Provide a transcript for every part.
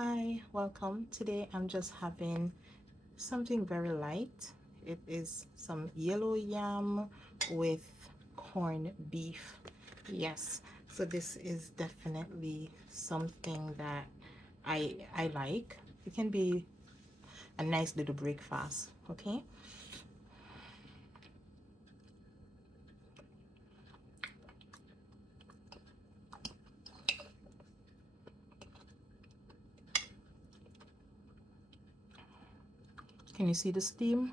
Hi, welcome. Today I'm just having something very light. It is some yellow yam with corned beef. Yes, so this is definitely something that I like. It can be a nice little breakfast, okay? Can you see the steam?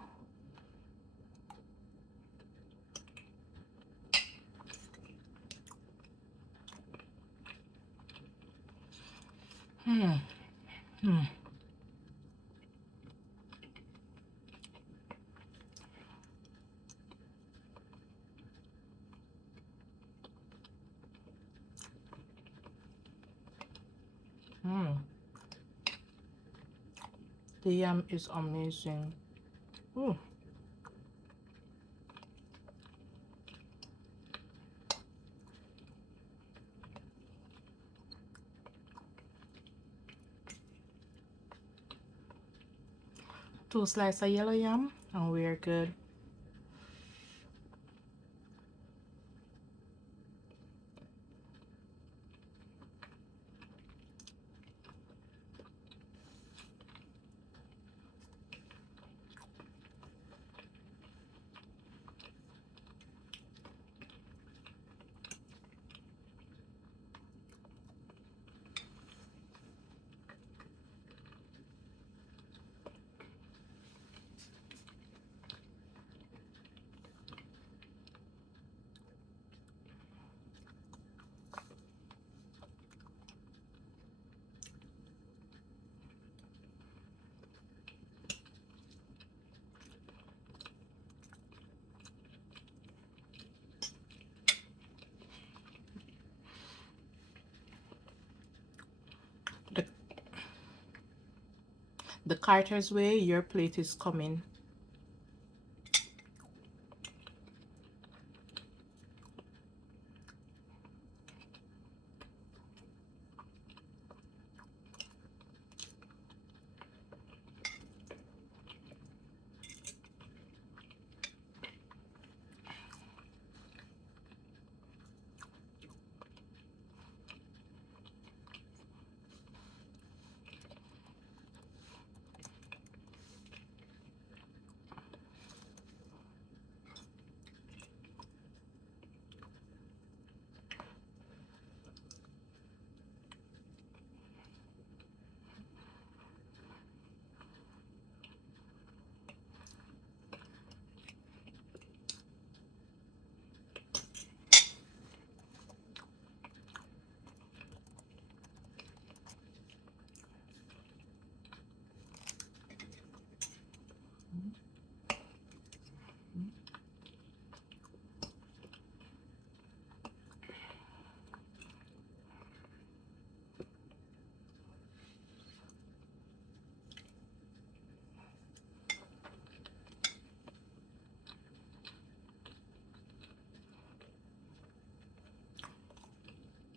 Hmm. Hmm. Hmm. The yam is amazing. Ooh. Two slices of yellow yam and we're good. The the Carter's way, your plate is coming.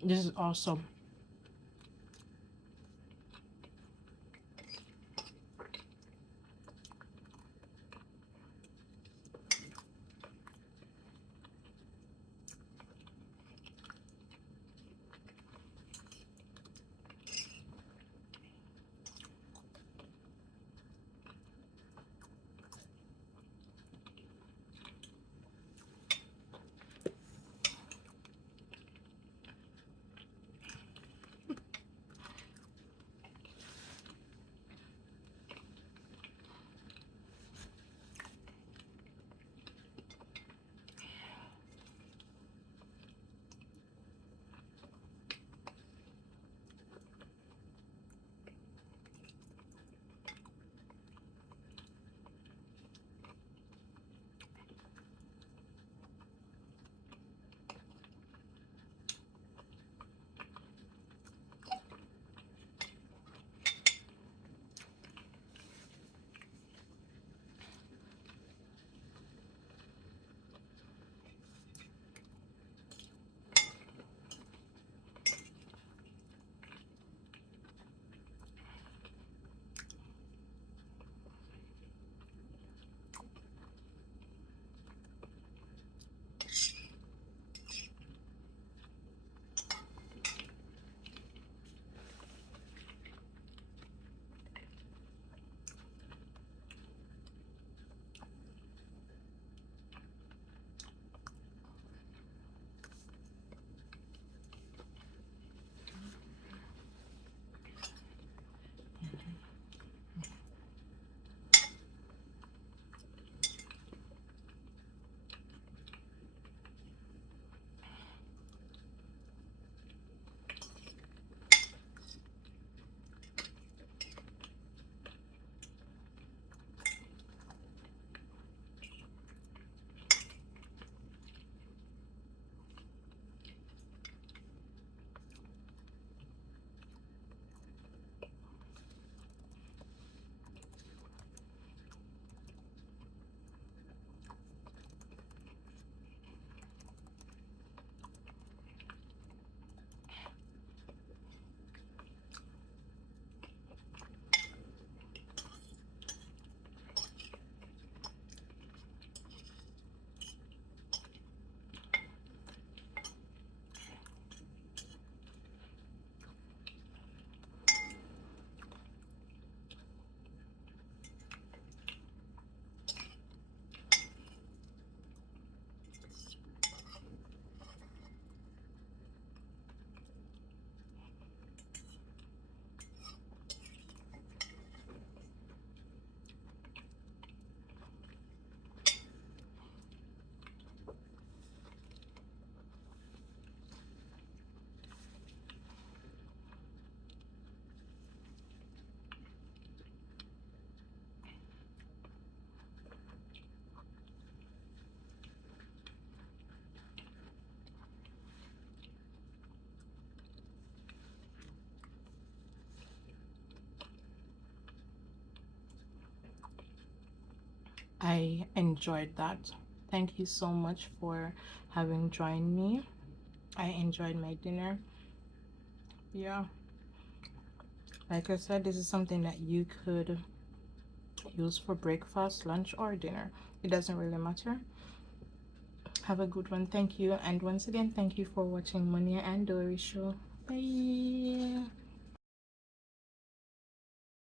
This is awesome. I enjoyed that. Thank you so much for having joined me. I enjoyed my dinner. Yeah, like I said, this is something that you could use for breakfast, lunch, or dinner. It doesn't really matter. Have a good one. Thank you. And once again, thank you for watching Monia and Dory Show. Bye.